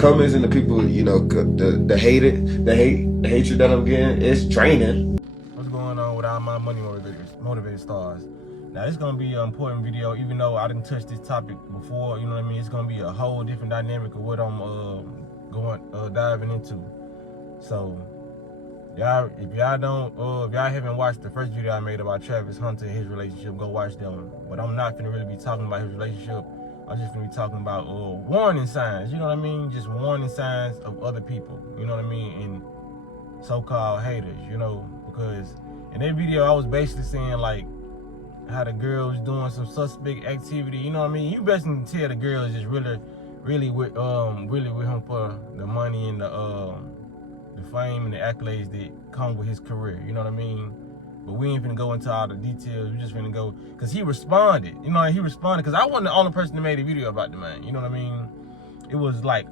comments and the people, you know, the hatred that I'm getting, it's draining. What's going on with all my money motivated stars? Now it's gonna be an important video, even though I didn't touch this topic before. You know what I mean? It's gonna be a whole different dynamic of what I'm diving into. So y'all, if y'all haven't watched the first video I made about Travis Hunter and his relationship, go watch that one. But I'm not gonna really be talking about his relationship. I'm just gonna be talking about warning signs. You know what I mean? Just warning signs of other people. You know what I mean? And so-called haters. You know, because in that video I was basically saying like how the girl was doing some suspect activity. You know what I mean? You best can tell the girl is just really with him for the money and the fame and the accolades that come with his career. You know what I mean? But we ain't finna go into all the details. We just finna go, cause he responded. You know, he responded, cause I wasn't the only person that made a video about the man. You know what I mean? It was like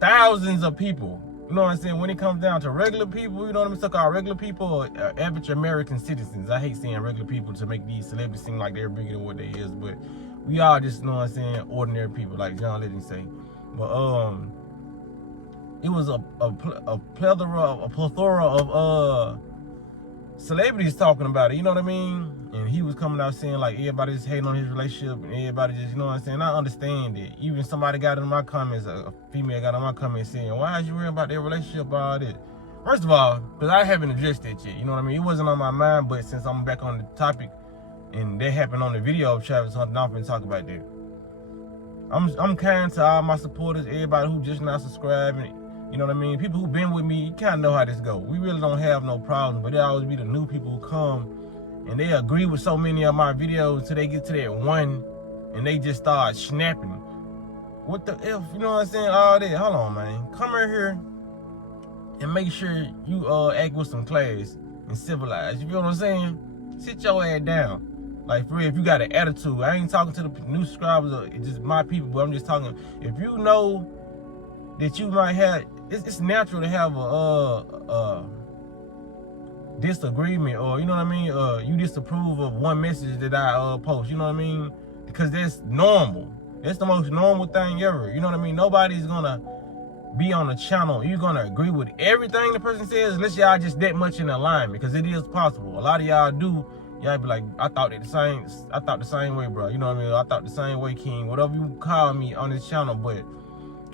thousands of people. You know what I'm saying? When it comes down to regular people, you know what I mean? So-called regular people or average American citizens. I hate saying regular people to make these celebrities seem like they're bigger than what they is, but we all just, you know what I'm saying, ordinary people, like John Legend say. But it was a plethora of celebrities talking about it, you know what I mean? And he was coming out saying like everybody just hating on his relationship and everybody just, you know what I'm saying? I understand it. Even somebody got in my comments, a female got in my comments saying, why is you worried about their relationship, all this? First of all, because I haven't addressed that yet, you know what I mean? It wasn't on my mind, but since I'm back on the topic and that happened on the video of Travis Hunter, I'm finna talk about that. I'm kind to all my supporters, everybody who just not subscribing. You know what I mean? People who've been with me, you kind of know how this go. We really don't have no problems, but there always be the new people who come and they agree with so many of my videos until they get to that one and they just start snapping. What the F? You know what I'm saying? All that. Hold on, man. Come right here and make sure you act with some class and civilized. You feel what I'm saying? Sit your ass down. Like, for real, if you got an attitude, I ain't talking to the new subscribers or just my people, but I'm just talking, if you know that you might have, it's natural to have a disagreement, or you know what I mean, you disapprove of one message that I post, you know what I mean, because that's normal. That's the most normal thing ever, you know what I mean? Nobody's gonna be on the channel, you're gonna agree with everything the person says unless y'all just that much in alignment, because it is possible. A lot of y'all do, y'all be like, I thought the same way, bro, you know what I mean? I thought the same way, King, whatever you call me on this channel. But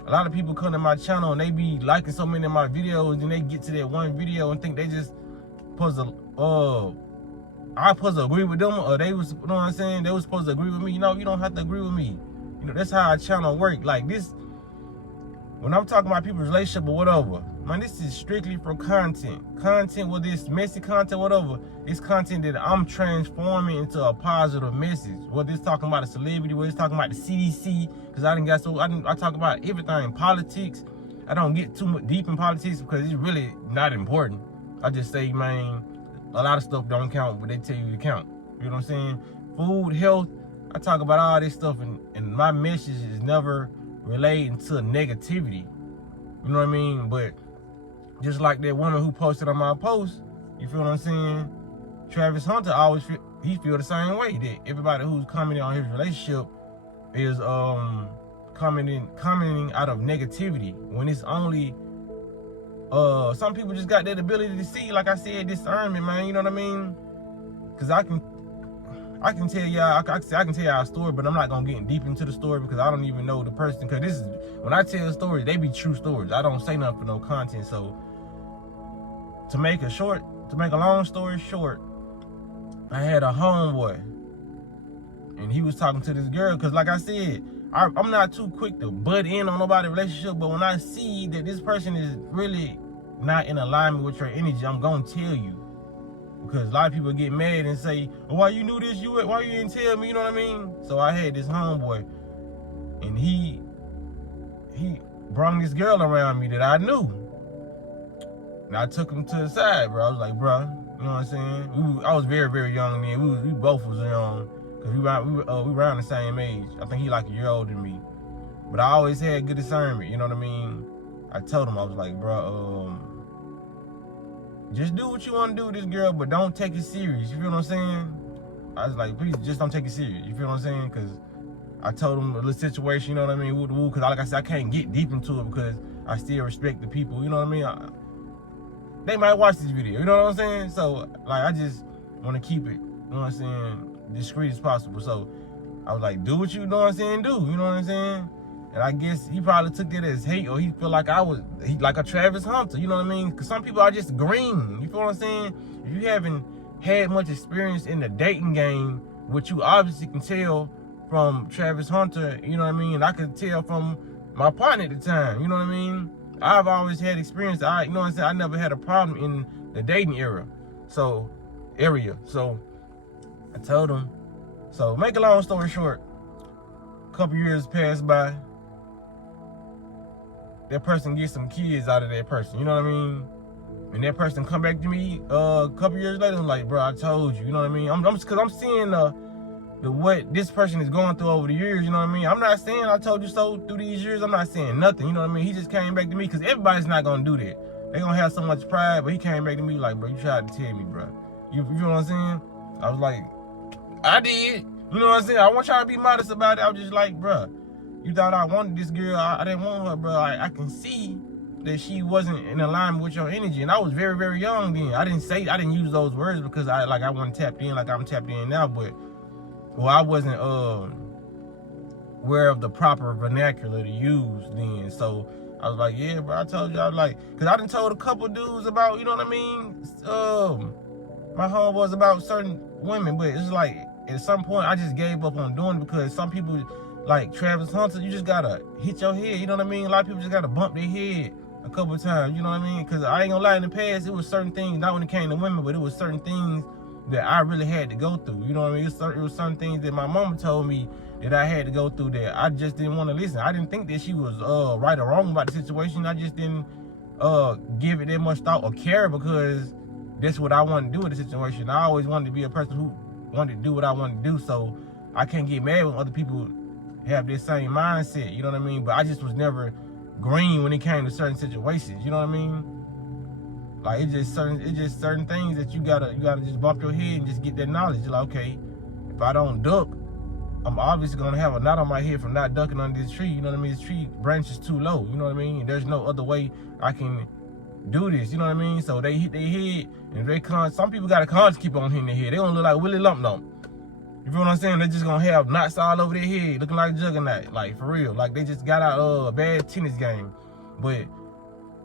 a lot of people come to my channel and they be liking so many of my videos and they get to that one video and think they just supposed to, I supposed to agree with them, or they was, you know what I'm saying, they was supposed to agree with me. You know, you don't have to agree with me. You know, that's how our channel work. Like this, when I'm talking about people's relationship or whatever, man, this is strictly for content. Content, whether it's messy content, whatever, it's content that I'm transforming into a positive message. Whether it's talking about a celebrity, whether it's talking about the CDC, because I talk about everything, politics. I don't get too much deep in politics because it's really not important. I just say, man, a lot of stuff don't count, but they tell you to count. You know what I'm saying? Food, health, I talk about all this stuff, and my message is never relating to negativity. You know what I mean? But just like that woman who posted on my post, you feel what I'm saying? Travis Hunter always feel the same way, that everybody who's commenting on his relationship is commenting out of negativity, when it's only some people just got that ability to see, like I said, discernment, man. You know what I mean? Because I can tell y'all, I can tell y'all a story, but I'm not gonna get deep into the story because I don't even know the person. Because this is, when I tell stories, they be true stories. I don't say nothing for no content. So to make a long story short, I had a homeboy, and he was talking to this girl. Because like I said, I'm not too quick to butt in on nobody's relationship, but when I see that this person is really not in alignment with your energy, I'm gonna tell you. Because a lot of people get mad and say, oh, why you knew this? Why you didn't tell me? You know what I mean? So I had this homeboy, and he brought this girl around me that I knew. And I took him to the side, bro. I was like, bro, you know what I'm saying? I was very, very young then. We both was young, because we around the same age. I think he like a year older than me. But I always had good discernment, you know what I mean? I told him, I was like, bro, just do what you want to do with this girl, but don't take it serious. You feel what I'm saying? I was like, please, just don't take it serious. You feel what I'm saying? Because I told them the situation, you know what I mean, because like I said, I can't get deep into it because I still respect the people, you know what I mean. They might watch this video, you know what I'm saying? So, like, I just want to keep it, you know what I'm saying, discreet as possible. So, I was like, do what you know what I'm saying, do, you know what I'm saying? And I guess he probably took that as hate, or he feel like like a Travis Hunter, you know what I mean? Because some people are just green, you feel what I'm saying? If you haven't had much experience in the dating game, which you obviously can tell from Travis Hunter, you know what I mean? I could tell from my partner at the time, you know what I mean? I've always had experience. You know what I'm saying? I never had a problem in the dating area. So I told him. So make a long story short, a couple years passed by. That person gets some kids out of that person, you know what I mean? And that person come back to me a couple years later, I'm like, bro, I told you, you know what I mean? Cause I'm seeing what this person is going through over the years, you know what I mean? I'm not saying I told you so through these years. I'm not saying nothing, you know what I mean? He just came back to me because everybody's not gonna do that. They gonna have so much pride, but he came back to me like, bro, you tried to tell me, bro. You know what I'm saying? I was like, I did. You know what I'm saying? I want y'all to be modest about it. I was just like, bro, you thought I wanted this girl. I didn't want her, bro. I can see that she wasn't in alignment with your energy. And I was very, very young then. I didn't use those words because I wasn't tapped in like I'm tapped in now, but I wasn't aware of the proper vernacular to use then. So I was like, yeah, bro, I told you. I was like, because I done told a couple dudes about, you know what I mean? My home was about certain women, but it's like at some point I just gave up on doing it because some people, like Travis Hunter, you just gotta hit your head, you know what I mean? A lot of people just gotta bump their head a couple of times, you know what I mean? Because I ain't gonna lie, in the past, it was certain things, not when it came to women, but it was certain things that I really had to go through, you know what I mean? It was certain things that my mama told me that I had to go through that I just didn't want to listen. I didn't think that she was right or wrong about the situation. I just didn't give it that much thought or care because that's what I wanted to do with the situation. I always wanted to be a person who wanted to do what I wanted to do, so I can't get mad when other people have this same mindset, you know what I mean? But I just was never green when it came to certain situations, you know what I mean? Like it's just certain things that you gotta just bump your head and just get that knowledge. You're like, okay, if I don't duck, I'm obviously gonna have a knot on my head from not ducking under this tree, you know what I mean? This tree branch is too low, you know what I mean? There's no other way I can do this, you know what I mean? So they hit their head, and some people got a conscience keep on hitting their head. They gonna look like Willie Lump Lump. You feel what I'm saying? They just gonna have knots all over their head, looking like a juggernaut, like for real. Like they just got out a bad tennis game. But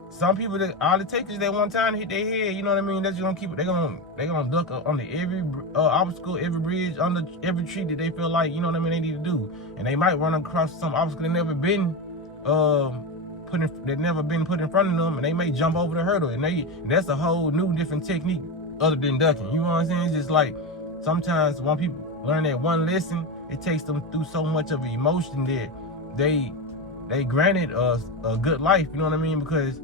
some people, all it takes is that one time to hit their head, you know what I mean? That's just gonna keep it. They gonna duck under every obstacle, every bridge, under every tree that they feel like, you know what I mean, they need to do. And they might run across some obstacle that never been put in front of them, and they may jump over the hurdle. And that's a whole new different technique other than ducking. You know what I'm saying? It's just like sometimes when people learn that one lesson, it takes them through so much of emotion that they granted us a good life, you know what I mean? Because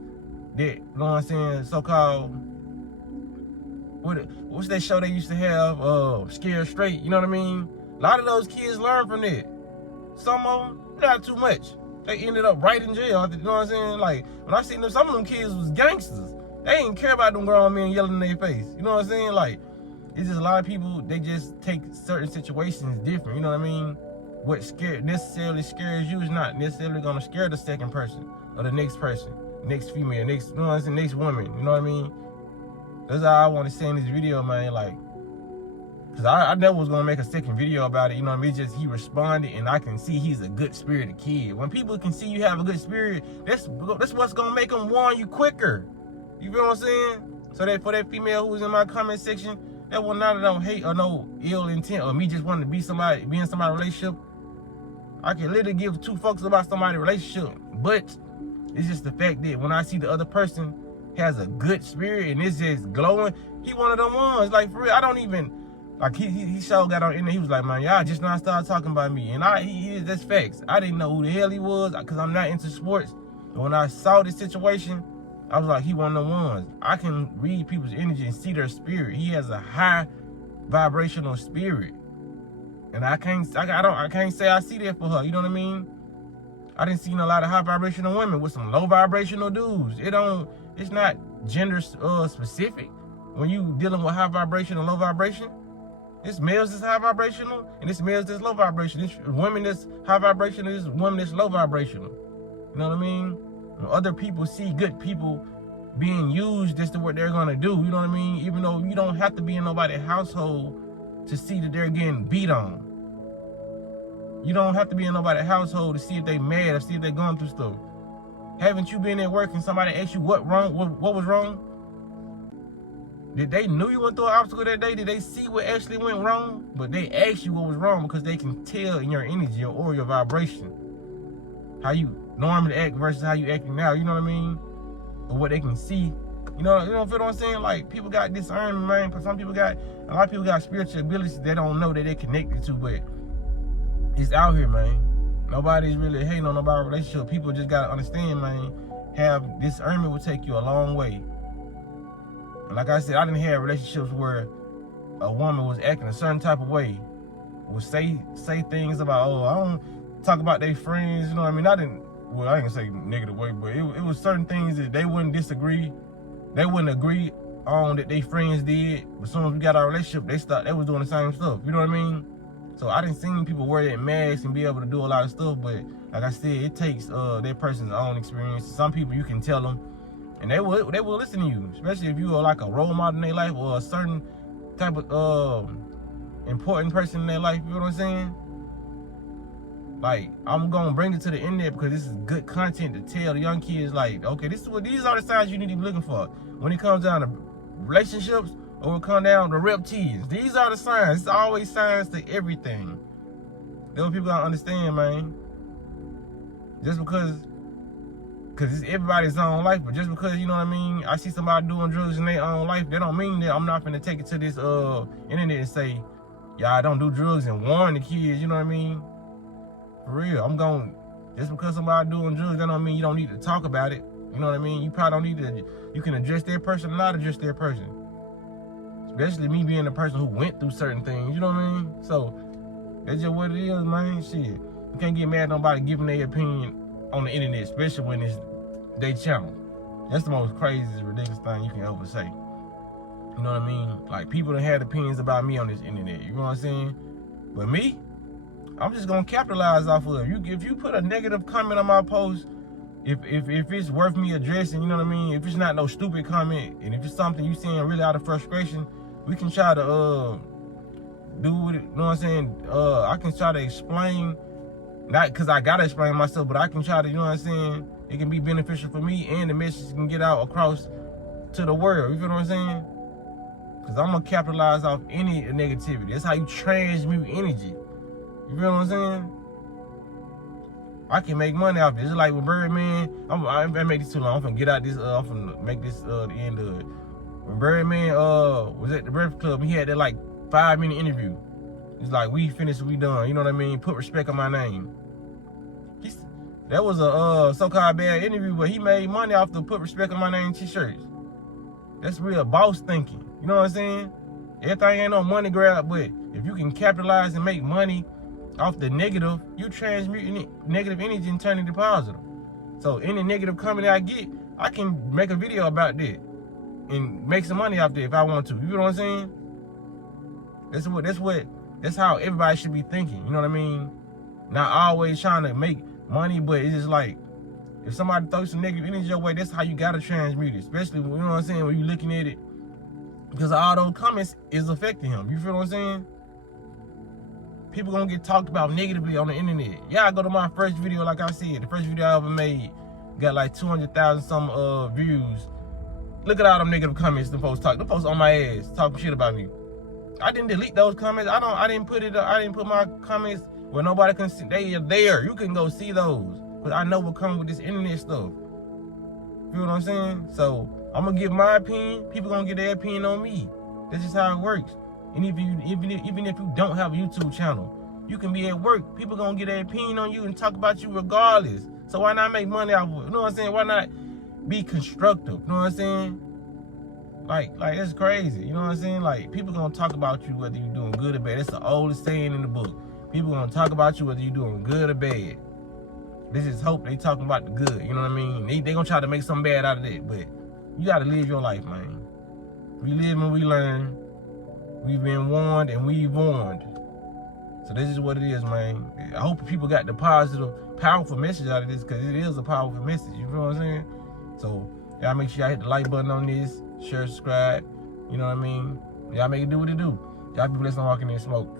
they, you know what I'm saying, so-called, what's that show they used to have, Scared Straight, you know what I mean? A lot of those kids learn from that. Some of them, not too much. They ended up right in jail, you know what I'm saying? Like, when I seen them, some of them kids was gangsters. They didn't care about them grown men yelling in their face, you know what I'm saying? Like, it's just a lot of people, they just take certain situations different, you know what I mean? What necessarily scares you is not necessarily gonna scare the second person or the next person, next female, next, you know what I'm saying, next woman, you know what I mean? That's how I want to say in this video, man, like, cause I never was gonna make a second video about it, you know what I mean? It's just he responded, and I can see he's a good spirited kid. When people can see you have a good spirit, that's what's gonna make them warn you quicker. You feel what I'm saying? So that for that female who was in my comment section, that was not no hate or no ill intent or me just wanting to be in somebody's relationship. I can literally give two fucks about somebody's relationship, but it's just the fact that when I see the other person has a good spirit and it's just glowing, he one of them ones. Like for real, I don't even like he sure got on in there. He was like, man, y'all just now started talking about me, and that's facts. I didn't know who the hell he was because I'm not into sports. But when I saw this situation, I was like, he one of them ones. I can read people's energy and see their spirit. He has a high vibrational spirit. And I can't say I see that for her, you know what I mean? I didn't see a lot of high vibrational women with some low vibrational dudes. It's not gender specific when you dealing with high vibration and low vibration. It's males that's high vibrational, and it's males that's low vibrational. It's women that's high vibrational, it's women that's low vibrational. You know what I mean? When other people see good people being used, that's what they're gonna do. You know what I mean? Even though you don't have to be in nobody's household to see that they're getting beat on. You don't have to be in nobody's household to see if they mad or see if they're going through stuff. Haven't you been at work and somebody asked you what was wrong? Did they knew you went through an obstacle that day? Did they see what actually went wrong? But they asked you what was wrong because they can tell in your energy or your vibration how you normally act versus how you acting now. You know what I mean? Or what they can see. You know feel what I'm saying? Like, people got discernment, man. But a lot of people got spiritual abilities they don't know that they're connected to, but it's out here, man. Nobody's really hating on nobody's relationship. People just gotta understand, man. Have discernment will take you a long way. And like I said, I didn't have relationships where a woman was acting a certain type of way, would say things about, I don't talk about their friends. You know what I mean? I ain't gonna say negative way, but it was certain things that they wouldn't disagree. They wouldn't agree on that they friends did. But as soon as we got our relationship, they was doing the same stuff. You know what I mean? So I didn't see people wear that mask and be able to do a lot of stuff, but like I said, it takes that person's own experience. Some people you can tell them, and they will listen to you, especially if you are like a role model in their life or a certain type of important person in their life. You know what I'm saying? Like, I'm gonna bring it to the internet because this is good content to tell the young kids. Like, okay, these are the signs you need to be looking for when it comes down to relationships. Or come down to reptiles. These are the signs. It's always signs to everything. That's what people gotta understand, man. Just because it's everybody's own life, but just because, you know what I mean, I see somebody doing drugs in their own life, that don't mean that I'm not gonna take it to this internet and say, y'all don't do drugs and warn the kids, you know what I mean? For real, just because somebody doing drugs, that don't mean you don't need to talk about it. You know what I mean? You probably don't need to, you can address their person or not address their person. Especially me being the person who went through certain things, you know what I mean? So, that's just what it is, man. Shit. You can't get mad at nobody giving their opinion on the internet, especially when it's their channel. That's the most craziest, ridiculous thing you can ever say. You know what I mean? Like, people that had opinions about me on this internet, you know what I'm saying? But me, I'm just gonna capitalize off of it. If you put a negative comment on my post, if it's worth me addressing, you know what I mean? If it's not no stupid comment, and if it's something you saying really out of frustration, we can try to do what it, you know what I'm saying? I can try to explain, not because I gotta explain myself, but I can try to, you know what I'm saying? It can be beneficial for me, and the message can get out across to the world. You feel what I'm saying? Because I'm gonna capitalize off any negativity. That's how you transmute energy. You feel what I'm saying? I can make money off this. It's like with Birdman. I make this too long. I'm gonna get out this. I'm gonna make this the end of it. When Birdman was at the Breakfast Club, he had that like 5-minute interview. It's like, we finished, we done. You know what I mean? Put respect on my name. That was a so-called bad interview, but he made money off the put respect on my name t-shirts. That's real boss thinking. You know what I'm saying? Everything ain't no money grab, but if you can capitalize and make money off the negative, you transmute negative energy and turn it to positive. So any negative comment I get, I can make a video about that and make some money off there if I want to. You know what I'm saying? That's how everybody should be thinking. You know what I mean? Not always trying to make money, but it's just like, if somebody throws some negative energy your way, that's how you gotta transmute it. Especially, you know what I'm saying, when you're looking at it, because all those comments is affecting him. You feel what I'm saying? People gonna get talked about negatively on the internet. Yeah, I go to my first video, like I said, the first video I ever made got like 200,000 some views. Look at all them negative comments the folks talk. The folks on my ass talking shit about me. I didn't delete those comments. I didn't put my comments where nobody can see. They are there. You can go see those. But I know what comes with this internet stuff. Feel what I'm saying? So I'm gonna give my opinion. People gonna get their opinion on me. That's just how it works. And even if you don't have a YouTube channel, you can be at work. People gonna get their opinion on you and talk about you regardless. So why not make money off of it? You know what I'm saying? Why not be constructive? You know what I'm saying? Like it's crazy. You know what I'm saying? Like, people gonna talk about you whether you're doing good or bad. That's the oldest saying in the book. People gonna talk about you whether you're doing good or bad. Let's just hope they talking about the good. You know what I mean? They gonna try to make something bad out of it, but you gotta live your life, man. We live and we learn. We've been warned and we've warned. So this is what it is, man. I hope people got the positive, powerful message out of this, because it is a powerful message. You feel what I'm saying? So y'all make sure y'all hit the like button on this, share, subscribe. You know what I mean? Y'all make it do what it do. Y'all be blessed on walking in smoke.